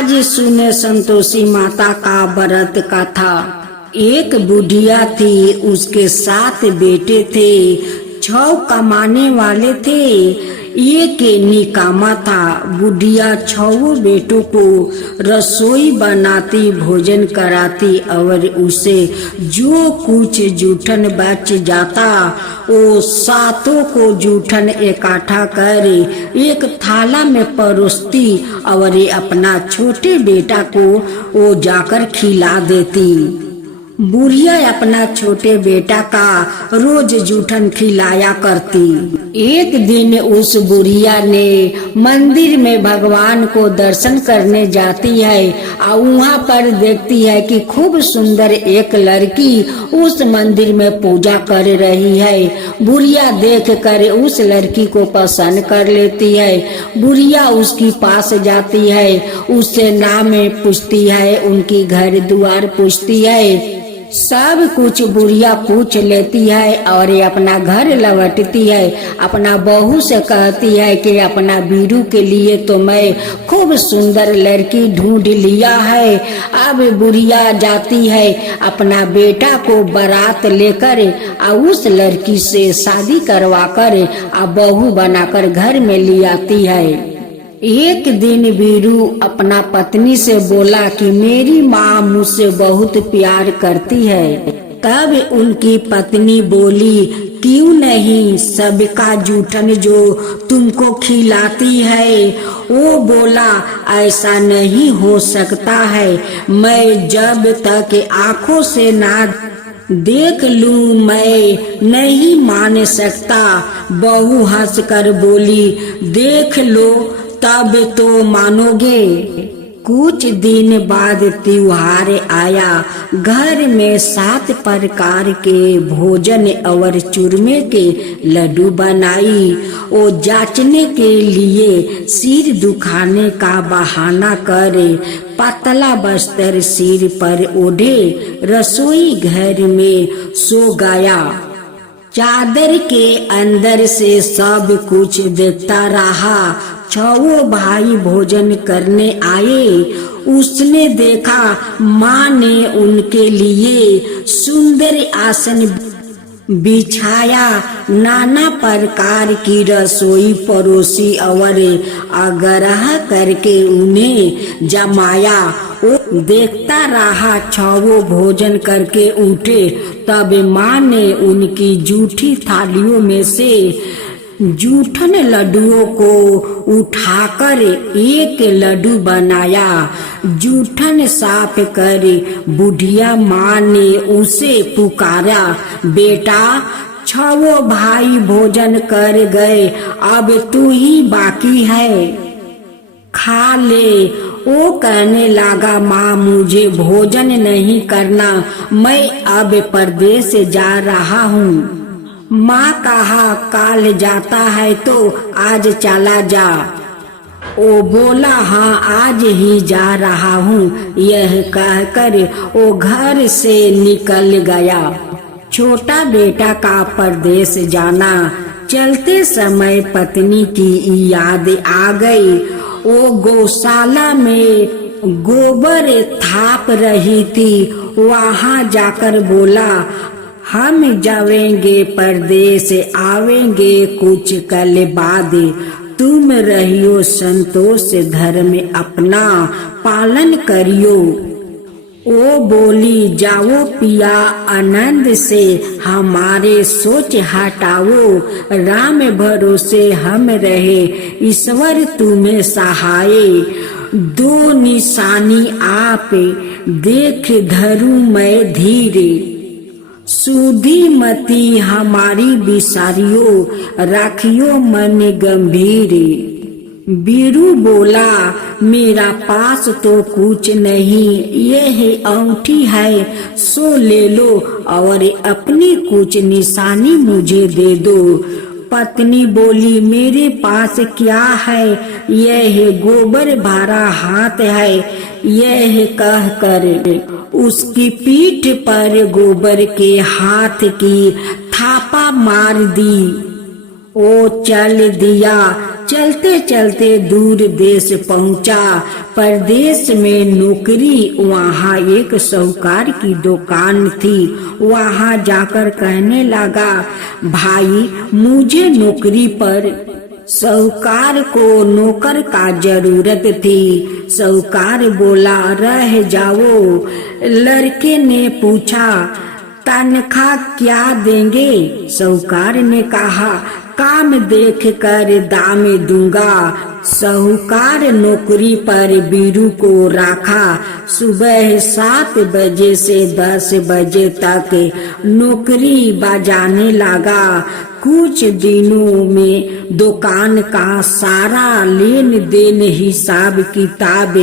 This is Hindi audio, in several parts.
आज सुने संतोषी माता का व्रत कथा। एक बुढ़िया थी, उसके 7 बेटे थे। 6 कमाने वाले थे, एक निकामा था। बुढ़िया 6 बेटों को रसोई बनाती, भोजन कराती और उसे जो कुछ जूठन बच जाता वो 7 को जूठन इकट्ठा कर एक थाला में परोसती और अपना छोटे बेटा को वो जाकर खिला देती। बुढ़िया अपना छोटे बेटा का रोज जूठन खिलाया करती। एक दिन उस बुढ़िया ने मंदिर में भगवान को दर्शन करने जाती है और वहाँ पर देखती है कि खूब सुंदर एक लड़की उस मंदिर में पूजा कर रही है। बुढ़िया देख कर उस लड़की को पसंद कर लेती है। बुढ़िया उसकी पास जाती है, उससे नाम पूछती है, उनकी घर द्वार पूछती है, सब कुछ बुढ़िया पूछ लेती है और अपना घर लौटती है। अपना बहू से कहती है कि अपना बीरू के लिए तो मैं खूब सुंदर लड़की ढूंढ लिया है। अब बुढ़िया जाती है अपना बेटा को बारात लेकर और उस लड़की से शादी करवा कर बहू बनाकर घर में ले आती है। एक दिन बीरू अपना पत्नी से बोला कि मेरी माँ मुझसे बहुत प्यार करती है। तब उनकी पत्नी बोली, क्यों नहीं, सबका जूठन जो तुमको खिलाती है। वो बोला, ऐसा नहीं हो सकता है, मैं जब तक आँखों से ना देख लूं मैं नहीं मान सकता। बहू हंसकर बोली, देख लो तब तो मानोगे। कुछ दिन बाद त्योहार आया। घर में 7 प्रकार के भोजन और चूरमे के लड्डू बनाई। वो जांचने के लिए सिर दुखाने का बहाना करे पतला बस्तर सिर पर ओढ़े रसोई घर में सो गया। चादर के अंदर से सब कुछ देखता रहा। 6 भाई भोजन करने आए। उसने देखा माँ ने उनके लिए सुंदर आसन बिछाया, नाना प्रकार की रसोई परोसी और आग्रह करके उन्हें जमाया। वो देखता रहा। 6 भोजन करके उठे, तब माँ ने उनकी जूठी थालियों में से जूठन लड्डुओं को उठाकर एक लड्डू बनाया। जूठन साफ कर बुढ़िया माँ ने उसे पुकारा, बेटा 6 भाई भोजन कर गए, अब तू ही बाकी है, खा ले। वो कहने लगा, माँ मुझे भोजन नहीं करना, मैं अब परदेश जा रहा हूँ। माँ कहा, काल जाता है तो आज चला जा। वो बोला, हाँ आज ही जा रहा हूँ। यह कहकर वो घर से निकल गया। छोटा बेटा का परदेश जाना। चलते समय पत्नी की याद आ गई। वो गौशाला में गोबर थाप रही थी। वहाँ जाकर बोला, हम जावेंगे परदेश, आवेंगे कुछ कल बाद, तुम रहियो संतोष धर्म अपना पालन करियो। ओ बोली, जाओ पिया आनंद से हमारे सोच हटाओ, राम भरोसे हम रहे, ईश्वर तुम्हें सहाय। 2 निशानी आप देख धरूं मैं धीरे, सुधी मती हमारी बिसारियो, राखियो मन गंभीर। बीरू बोला, मेरा पास तो कुछ नहीं, यह अंगूठी है सो ले लो और अपनी कुछ निशानी मुझे दे दो। पत्नी बोली, मेरे पास क्या है, यह गोबर भरा हाथ है। यह कहकर उसकी पीठ पर गोबर के हाथ की थापा मार दी। ओ चल दिया। चलते चलते दूर देश पहुंचा। परदेश में नौकरी, वहाँ एक साहूकार की दुकान थी। वहाँ जाकर कहने लगा, भाई मुझे नौकरी पर। साहूकार को नौकर का जरूरत थी। साहूकार बोला, रह जाओ। लड़के ने पूछा, तनख्वाह क्या देंगे? साहूकार ने कहा, काम देख कर दाम दूंगा। साहूकार नौकरी पर बीरू को रखा। सुबह 7 बजे से 10 बजे तक नौकरी बजाने लगा। कुछ दिनों में दुकान का सारा लेन देन, हिसाब किताब,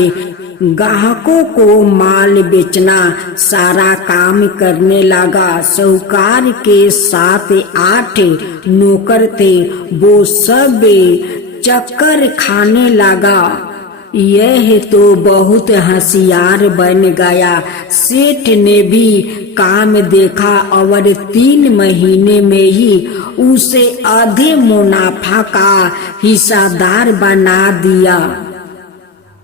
ग्राहकों को माल बेचना, सारा काम करने लगा। साहूकार के 7-8 नौकर थे, वो सब चक्कर खाने लगा। यह तो बहुत होशियार बन गया। सेठ ने भी काम देखा और 3 महीने में ही उसे आधे मुनाफा का हिस्सेदार बना दिया।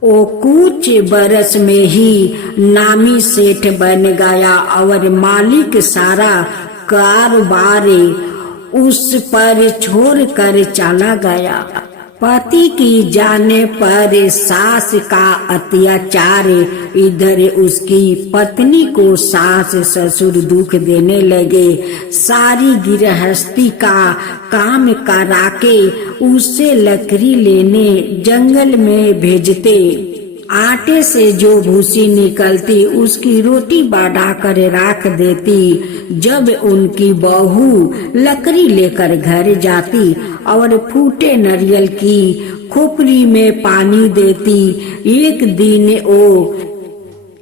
वो कुछ बरस में ही नामी सेठ बन गया और मालिक सारा कारोबार उस पर छोड़कर चला गया। पति की जाने पर सास का अत्याचार, इधर उसकी पत्नी को सास ससुर दुख देने लगे। सारी गृहस्थी का काम करा के उसे लकड़ी लेने जंगल में भेजते। आटे से जो भूसी निकलती उसकी रोटी बना कर रख देती। जब उनकी बहू लकड़ी लेकर घर जाती और फूटे नारियल की खोपड़ी में पानी देती। एक दिन वो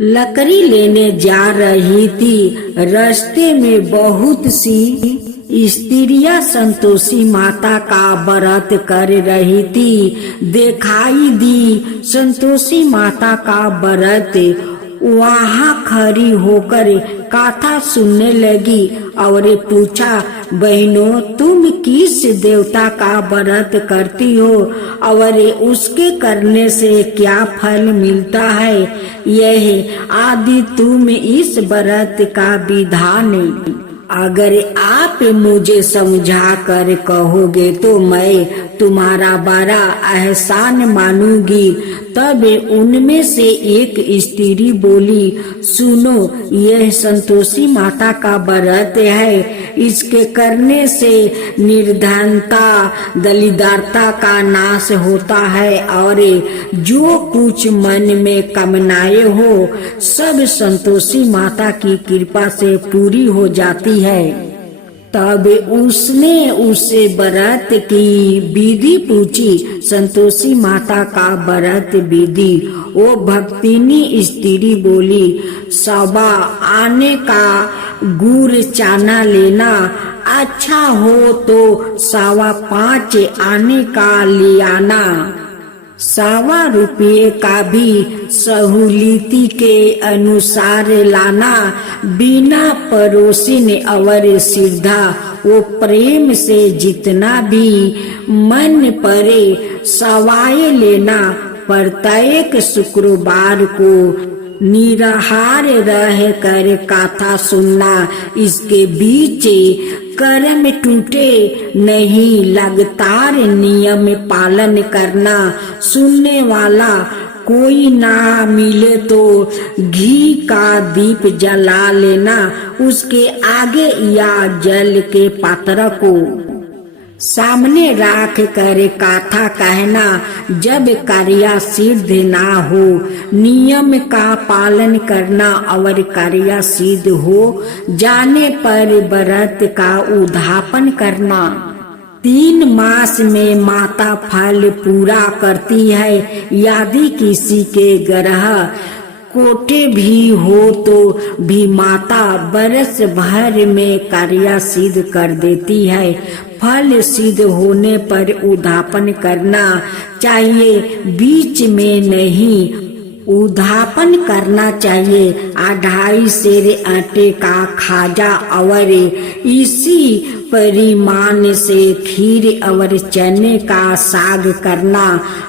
लकड़ी लेने जा रही थी। रास्ते में बहुत सी स्त्रियां संतोषी माता का व्रत कर रही थी। दिखाई दी संतोषी माता का व्रत। वहाँ खड़ी होकर कथा सुनने लगी और पूछा, बहनों तुम किस देवता का व्रत करती हो और उसके करने से क्या फल मिलता है? यह आदि तुम इस व्रत का विधान अगर आप मुझे समझा कर कहोगे तो मैं तुम्हारा बड़ा एहसान मानूंगी। तब उनमें से एक स्त्री बोली, सुनो, यह संतोषी माता का व्रत है। इसके करने से निर्धनता, दरिद्रता का नाश होता है और जो कुछ मन में कामनाएं हो सब संतोषी माता की कृपा से पूरी हो जाती है। तब उसने उससे व्रत की विधि पूछी। संतोषी माता का व्रत विधि। वो भक्तिनी स्त्री बोली, सवा आने का गुड़ चाना लेना, अच्छा हो तो 5.25 आने का ले आना। 1.25 रुपये का भी सहूलियती के अनुसार लाना। बिना परोसिन और श्रद्धा वो प्रेम से जितना भी मन परे सवाए लेना। प्रत्येक शुक्रवार को निराहार रह कर कथा सुनना। इसके बीच कर्म टूटे नहीं, लगातार नियम पालन करना। सुनने वाला कोई ना मिले तो घी का दीप जला लेना उसके आगे या जल के पात्र को सामने रख कर कथा कहना। जब कार्य सिद्ध ना हो नियम का पालन करना और कार्य सिद्ध हो जाने पर व्रत का उद्यापन करना। 3 मास में माता फल पूरा करती है। यदि किसी के ग्रह कोटे भी हो तो भी माता बरस भर में कार्य सिद्ध कर देती है। फल सिद्ध होने पर उद्यापन करना चाहिए, बीच में नहीं। उद्यापन करना चाहिए। 2.5 सेर आटे का खाजा और इसी परिमाण से खीर और चने का साग करना।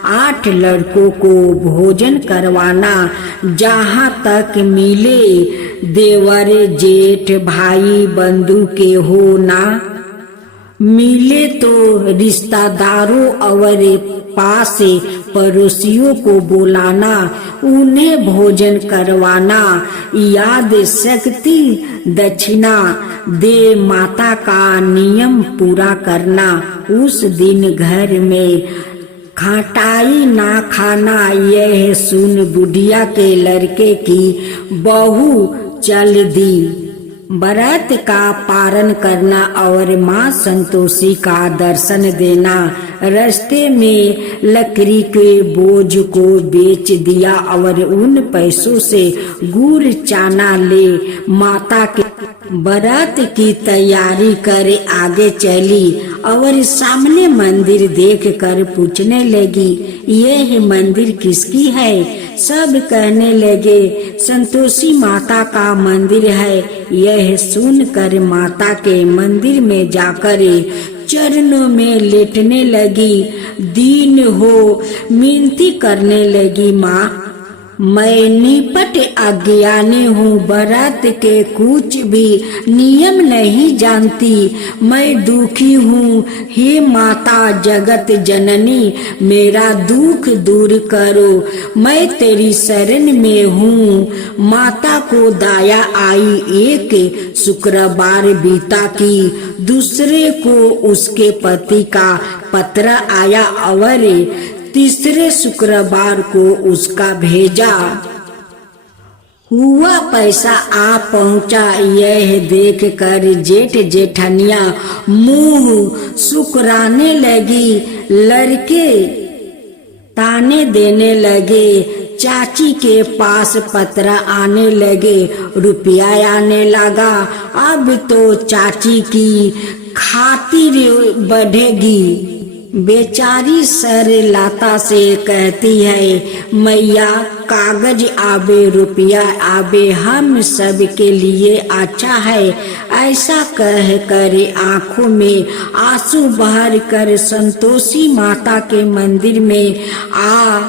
8 लड़कों को भोजन करवाना। जहाँ तक मिले देवर जेठ भाई बंधु के हो ना मिले तो रिश्तेदारों और पास पड़ोसियों को बुलाना, उन्हें भोजन करवाना। याद शक्ति दक्षिणा दे माता का नियम पूरा करना। उस दिन घर में खटाई ना खाना। यह सुन बुढ़िया के लड़के की बहू चल दी। व्रत का पारण करना और माँ संतोषी का दर्शन देना। रास्ते में लकड़ी के बोझ को बेच दिया और उन पैसों से गुड़ चाना ले माता के व्रत की तैयारी कर आगे चली और सामने मंदिर देख कर पूछने लगी, यह मंदिर किसकी है? सब कहने लगे संतोषी माता का मंदिर है। यह सुनकर माता के मंदिर में जाकर चरणों में लेटने लगी। दीन हो मिनती करने लगी, माँ मैं निपट अज्ञानी हूँ, व्रत के कुछ भी नियम नहीं जानती, मैं दुखी हूँ। हे माता जगत जननी मेरा दुख दूर करो, मैं तेरी शरण में हूँ। माता को दया आई। एक शुक्रवार बीता की दूसरे को उसके पति का पत्र आया और तीसरे शुक्रवार को उसका भेजा हुआ पैसा आ पहुंचा। यह देख कर जेठ जेठनिया मुंह सुकराने लगी। लड़के ताने देने लगे। चाची के पास पत्र आने लगे, रुपया आने लगा। अब तो चाची की खातिर बढ़ेगी। बेचारी सर लाता से कहती है, मैया कागज आवे रुपया आवे हम सब के लिए अच्छा है। ऐसा कह कर आंखों में आंसू बहार कर संतोषी माता के मंदिर में आ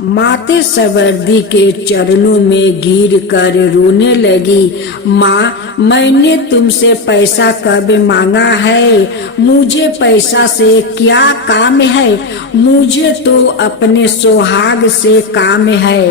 माते सवर्दी के चरणों में गिर कर रोने लगी। माँ मैंने तुमसे पैसा कब मांगा है? मुझे पैसा से क्या काम है? मुझे तो अपने सुहाग से काम है।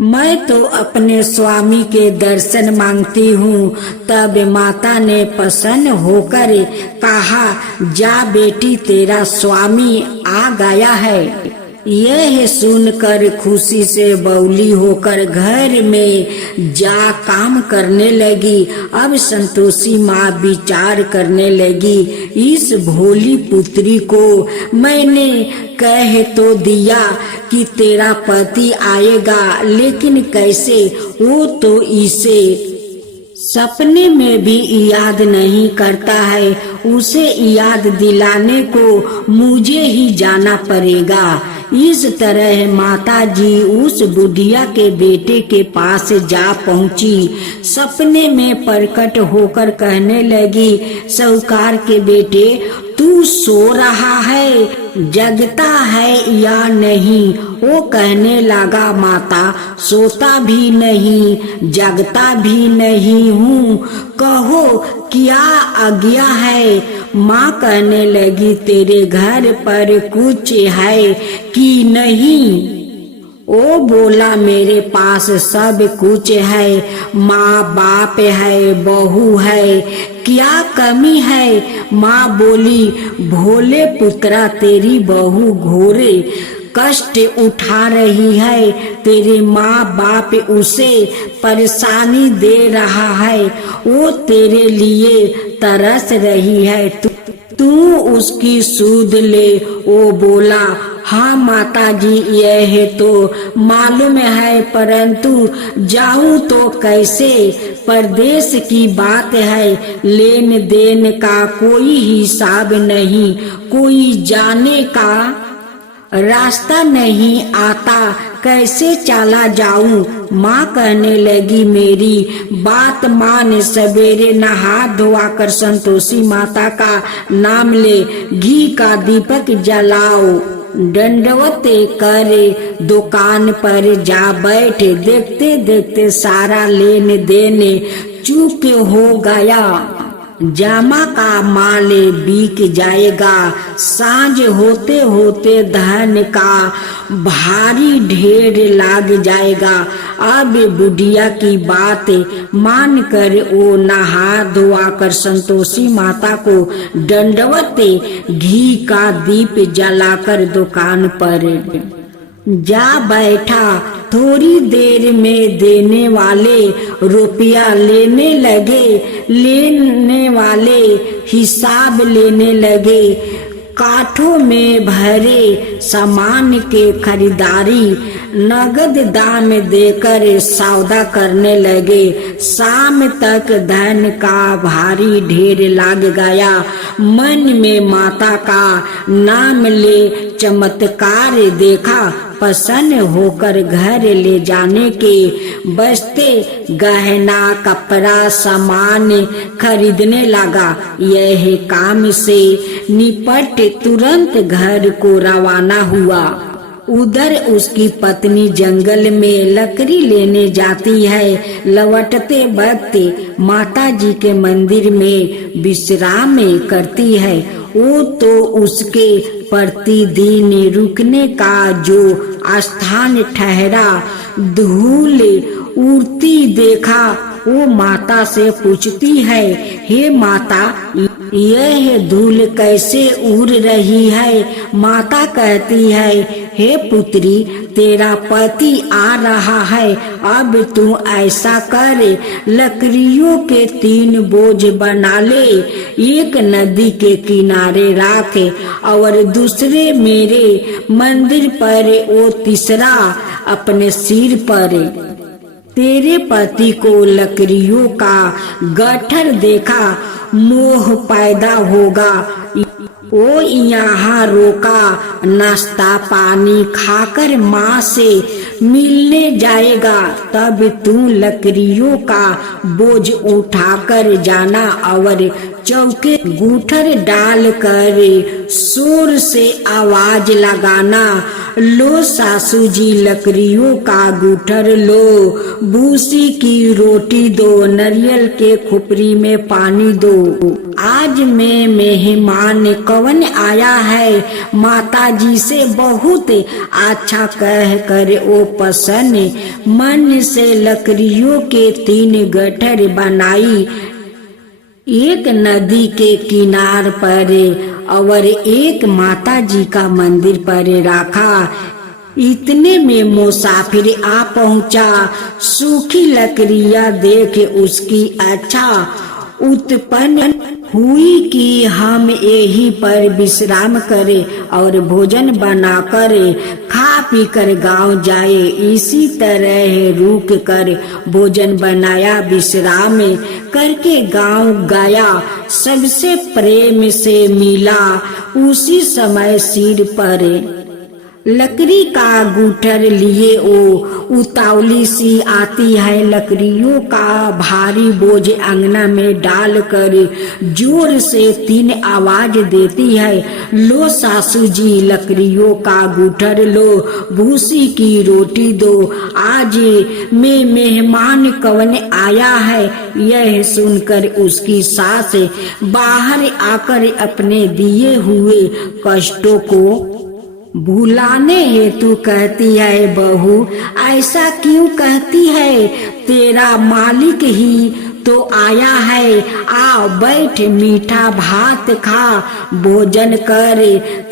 मैं तो अपने स्वामी के दर्शन मांगती हूँ। तब माता ने प्रसन्न होकर कहा, जा बेटी तेरा स्वामी आ गया है। यह सुनकर खुशी से बौली होकर घर में जा काम करने लगी। अब संतोषी माँ विचार करने लगी, इस भोली पुत्री को मैंने कह तो दिया कि तेरा पति आएगा, लेकिन कैसे? वो तो इसे सपने में भी याद नहीं करता है। उसे याद दिलाने को मुझे ही जाना पड़ेगा। इस तरह माता जी उस बुढ़िया के बेटे के पास जा पहुंची। सपने में प्रकट होकर कहने लगी, साहूकार के बेटे तू सो रहा है, जगता है या नहीं? वो कहने लगा, माता सोता भी नहीं जगता भी नहीं हूँ, कहो क्या आज्ञा है? माँ कहने लगी, तेरे घर पर कुछ है कि नहीं? ओ बोला, मेरे पास सब कुछ है, माँ बाप है, बहू है, क्या कमी है? माँ बोली, भोले पुत्रा तेरी बहू घोरे कष्ट उठा रही है, तेरे माँ बाप उसे परेशानी दे रहा है, वो तेरे लिए तरस रही है, तू उसकी सूद ले। वो बोला, हाँ माता जी यह तो मालूम है, परंतु जाऊं तो कैसे? परदेश की बात है, लेन देन का कोई हिसाब नहीं, कोई जाने का रास्ता नहीं आता, कैसे चला जाऊं। माँ कहने लगी मेरी बात मान, सवेरे नहा धोआकर संतोषी माता का नाम ले, घी का दीपक जलाओ, दंडवत करे दुकान पर जा बैठे। देखते देखते सारा लेने देने चूक हो गया, जामा का माल बिक जाएगा। सांझ होते होते धन का भारी ढेर लाग जाएगा। अब बुढ़िया की बात मान कर वो नहा धोआ कर संतोषी माता को दंडवत घी का दीप जलाकर दुकान पर जा बैठा। थोड़ी देर में देने वाले रुपया लेने लगे, लेने वाले हिसाब लेने लगे। काठों में भरे सामान के खरीदारी नगद दाम देकर सौदा करने लगे। शाम तक धन का भारी ढेर लाग गया। मन में माता का नाम ले चमत्कार देखा। प्रसन्न होकर घर ले जाने के बस्ते गहना कपड़ा सामान खरीदने लगा। यह काम से निपट तुरंत घर को रवाना हुआ। उधर उसकी पत्नी जंगल में लकड़ी लेने जाती है। लौटते वक्त माता जी के मंदिर में विश्राम करती है। वो तो उसके प्रतिदिन रुकने का जो स्थान ठहरा। धूल उड़ती देखा, वो माता से पूछती है, हे माता यह धूल कैसे उड़ रही है। माता कहती है, हे पुत्री तेरा पति आ रहा है। अब तू ऐसा कर, लकड़ियों के 3 बोझ बना ले, एक नदी के किनारे रख और दूसरे मेरे मंदिर पर, वो तीसरा अपने सिर पर। तेरे पति को लकड़ियों का गट्ठर देखा मोह पैदा होगा। वो यहाँ रोका, नाश्ता पानी खाकर माँ से मिलने जाएगा। तब तू लकड़ियों का बोझ उठाकर जाना और चौके गूठर डाल कर शोर से आवाज लगाना, लो सासू जी लकड़ियों का गूठर लो, भूसी की रोटी दो, नारियल के खुपरी में पानी दो। आज मैं मेहमान कौन आया है। माता जी से बहुत अच्छा कह कर वो प्रसन्न मन से लकड़ियों के 3 गट्ठर बनाई, एक नदी के किनार पर और एक माता जी का मंदिर पर रखा। इतने में मुसाफिर आ पहुंचा। सूखी लकड़ियां देख उसकी अच्छा उत्पन्न हुई कि हम यहीं पर विश्राम करें और भोजन बनाकर खा पी कर गाँव जाए। इसी तरह रुक कर भोजन बनाया, विश्राम करके गाँव गया। सबसे प्रेम से मिला। उसी समय सिर पर लकड़ी का गूठर लिए वो उतावली सी आती है। लकड़ियों का भारी बोझ अंगना में डालकर जोर से 3 आवाज देती है, लो सासू जी लकड़ियों का गूठर लो, भूसी की रोटी दो। आज में मेहमान कौन आया है। यह सुनकर उसकी सास बाहर आकर अपने दिए हुए कष्टों को भुलाने हेतु कहती है, बहू ऐसा क्यों कहती है। तेरा मालिक ही तो आया है। आओ बैठ, मीठा भात खा, भोजन कर,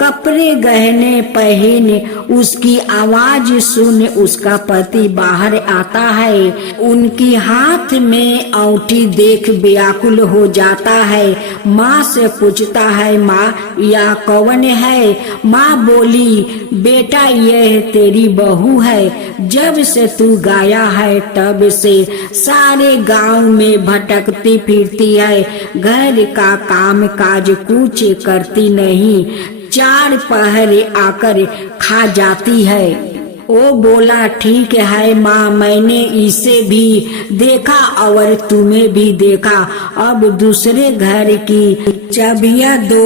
कपड़े गहने पहन। उसकी आवाज सुन उसका पति बाहर आता है। उनकी हाथ में औंठी देख व्याकुल हो जाता है। माँ से पूछता है, माँ यह कौन है। माँ बोली, बेटा यह तेरी बहू है। जब से तू गाया है तब से सारे गांव में भटकती फिरती है। घर का काम काज कुछ करती नहीं, 4 पहर आकर खा जाती है। वो बोला ठीक है माँ, मैंने इसे भी देखा और तुम्हें भी देखा, अब दूसरे घर की चाबियां दो,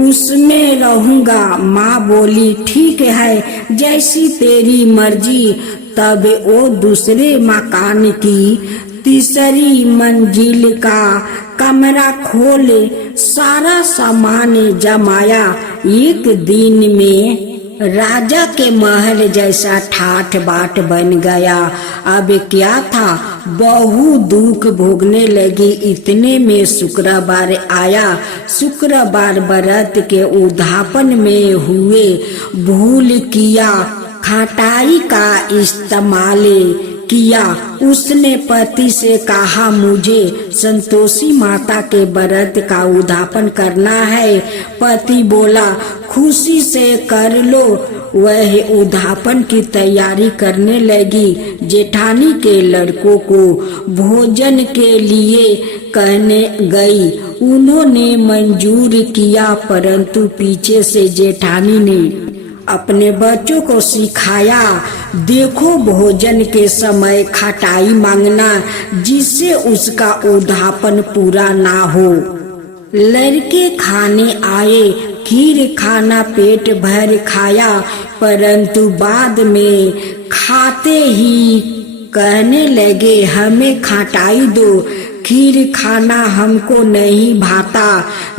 उसमें रहूंगा। माँ बोली ठीक है, जैसी तेरी मर्जी। तब वो दूसरे मकान की तीसरी मंजिल का कमरा खोले सारा सामान जमाया। एक दिन में राजा के महल जैसा ठाठ बाट बन गया। अब क्या था, बहु दुख भोगने लगी। इतने में शुक्रवार आया। शुक्रवार व्रत के उद्यापन में हुए भूल किया, खटाई का इस्तेमाल किया। उसने पति से कहा मुझे संतोषी माता के व्रत का उद्यापन करना है। पति बोला खुशी से कर लो। वह उद्यापन की तैयारी करने लगी। जेठानी के लड़कों को भोजन के लिए कहने गई। उन्होंने मंजूर किया, परंतु पीछे से जेठानी ने अपने बच्चों को सिखाया, देखो भोजन के समय खटाई मांगना, जिससे उसका उद्यापन पूरा ना हो। लड़के खाने आए, खीर खाना पेट भर खाया, परंतु बाद में खाते ही कहने लगे हमें खटाई दो, खीर खाना हमको नहीं भाता,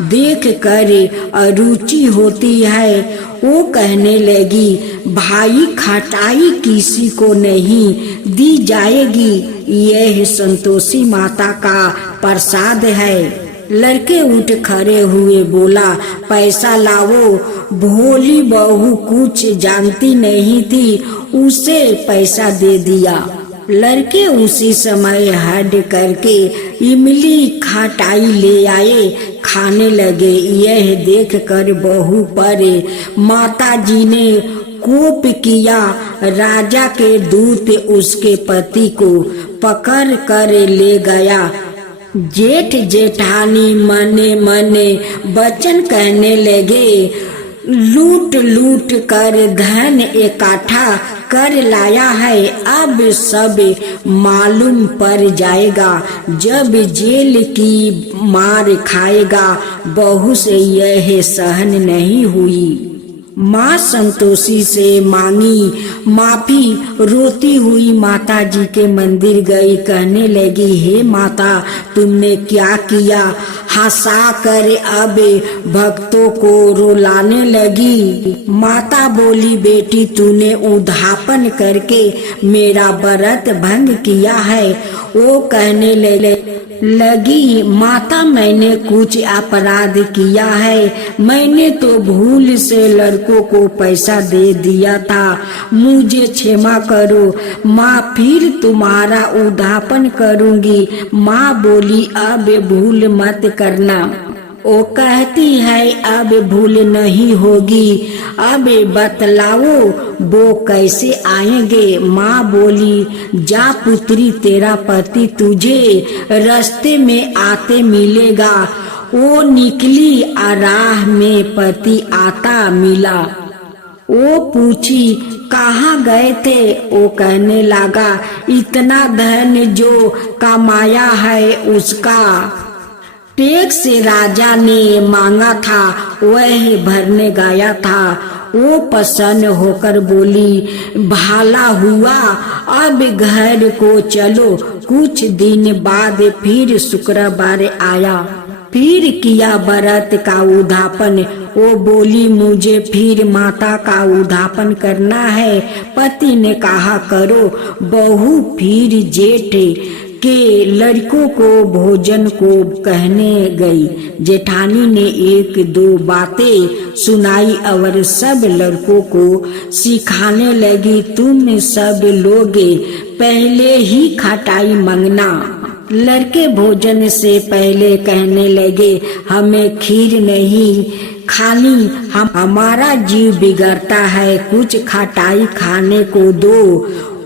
देख कर अरुचि होती है। वो कहने लगी भाई खटाई किसी को नहीं दी जाएगी, यह संतोषी माता का प्रसाद है। लड़के उठ खड़े हुए, बोला पैसा लाओ। भोली बहू कुछ जानती नहीं थी, उसे पैसा दे दिया। लड़के उसी समय हट करके इमली खटाई ले आए, खाने लगे। यह देखकर बहू पर माता जी ने कोप किया। राजा के दूत उसके पति को पकड़ कर ले गया। जेठ जेठानी मने मने वचन कहने लगे, लूट लूट कर धन इकट्ठा कर लाया है, अब सब मालूम पड़ जाएगा जब जेल की मार खाएगा। बहू से यह सहन नहीं हुई। माँ संतोषी से मांगी माफी, रोती हुई माता जी के मंदिर गई। कहने लगी हे माता, तुमने क्या किया? हंसा कर अब भक्तों को रुलाने लगी। माता बोली बेटी, तूने उद्यापन करके मेरा व्रत भंग किया है। वो कहने लगी माता, मैंने कुछ अपराध किया है, मैंने तो भूल से लड़कों को पैसा दे दिया था, मुझे क्षमा करो। माँ फिर तुम्हारा उद्यापन करूंगी। माँ बोली अब भूल मत करना। वो कहती है अब भूल नहीं होगी, अब बतलाओ वो कैसे आएंगे। माँ बोली जा पुत्री, तेरा पति तुझे रास्ते में आते मिलेगा। वो निकली, राह में पति आता मिला। वो पूछी कहाँ गए थे? वो कहने लगा इतना धन जो कमाया है उसका टैक्स राजा ने मांगा था, वह भरने गया था। वो प्रसन्न होकर बोली भाला हुआ, अब घर को चलो। कुछ दिन बाद फिर शुक्रवार आया, फिर किया व्रत का उद्यापन। वो बोली मुझे फिर माता का उद्यापन करना है। पति ने कहा करो। बहू फिर जेठ के लड़कों को भोजन को कहने गई। जेठानी ने एक दो बातें सुनाई और सब लड़कों को सिखाने लगी, तुम सब लोग पहले ही खटाई मांगना। लड़के भोजन से पहले कहने लगे हमें खीर नहीं खानी, हमारा जीव बिगड़ता है, कुछ खटाई खाने को दो।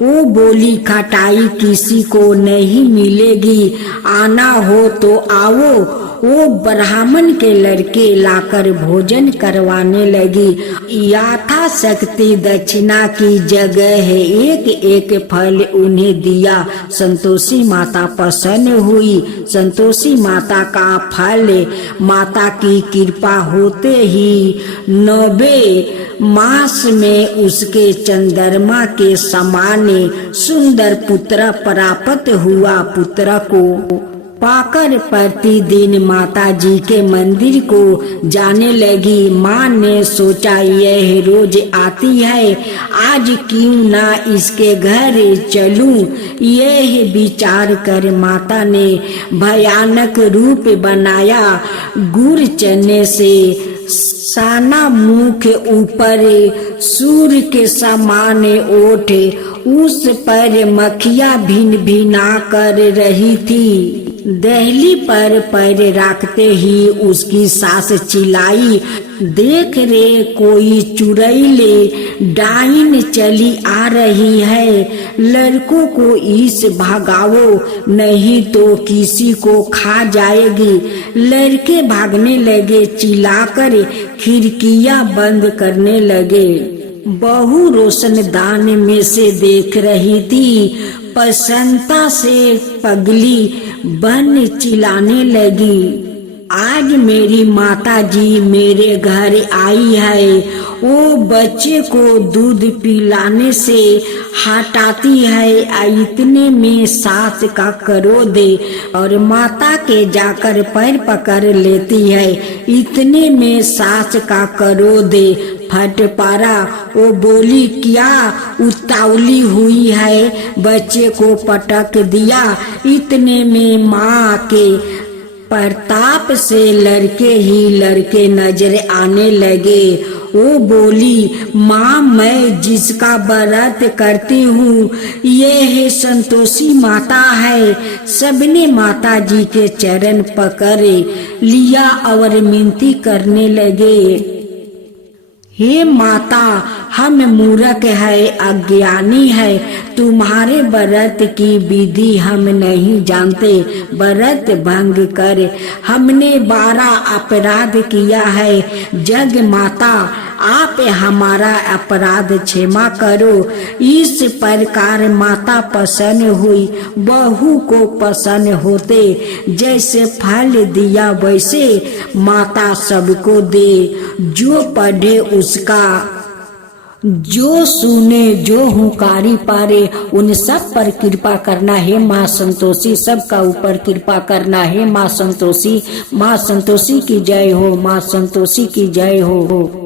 वो बोली खटाई किसी को नहीं मिलेगी, आना हो तो आओ। वो ब्राह्मण के लड़के लाकर भोजन करवाने लगी। यथाशक्ति दक्षिणा की जगह है एक एक फल उन्हें दिया। संतोषी माता प्रसन्न हुई। संतोषी माता का फल माता की कृपा होते ही 90 मास में उसके चंद्रमा के समान सुंदर पुत्र प्राप्त हुआ। पुत्र को पाकर प्रतिदिन माता जी के मंदिर को जाने लगी। माँ ने सोचा यह रोज आती है, आज क्यों ना इसके घर चलूं। यह विचार कर माता ने भयानक रूप बनाया। गुड़ चने से साना मुख ऊपर सूर्य के समान ओठ, उस पर मक्खियां भिन भिना कर रही थी। दहली पर पैर रखते ही उसकी सास चिल्लाई, देख रे कोई चुड़ैल डाइन चली आ रही है, लड़कों को इस भगाओ नहीं तो किसी को खा जाएगी। लड़के भागने लगे, चिल्लाकर खिड़कियां बंद करने लगे। बहू रोशनदान में से देख रही थी। प्रसन्नता से पगली बन चिल्लाने लगी, आज मेरी माता जी मेरे घर आई है। वो बच्चे को दूध पिलाने से हटाती है। इतने में सास का क्रोध और माता के जाकर पैर पकड़ लेती है। इतने में सास का क्रोध फट पड़ा। वो बोली, क्या उतावली हुई है, बच्चे को पटक दिया। इतने में माँ के प्रताप से लड़के ही लड़के नजर आने लगे। वो बोली, माँ मैं जिसका व्रत करती हूँ ये संतोषी माता है। सबने माता जी के चरण पकड़ लिया और विनती करने लगे, हे माता हम मूर्ख है, अज्ञानी है, तुम्हारे व्रत की विधि हम नहीं जानते। व्रत भंग कर हमने 12 अपराध किया है। जग माता आप हमारा अपराध क्षमा करो। इस प्रकार माता प्रसन्न हुई। बहू को प्रसन्न होते जैसे फल दिया वैसे माता सबको दे। जो पढ़े उसका, जो सुने, जो हुंकारी पारे, उन सब पर कृपा करना है माँ संतोषी। सबका ऊपर कृपा करना है माँ संतोषी। माँ संतोषी की जय हो, माँ संतोषी की जय हो।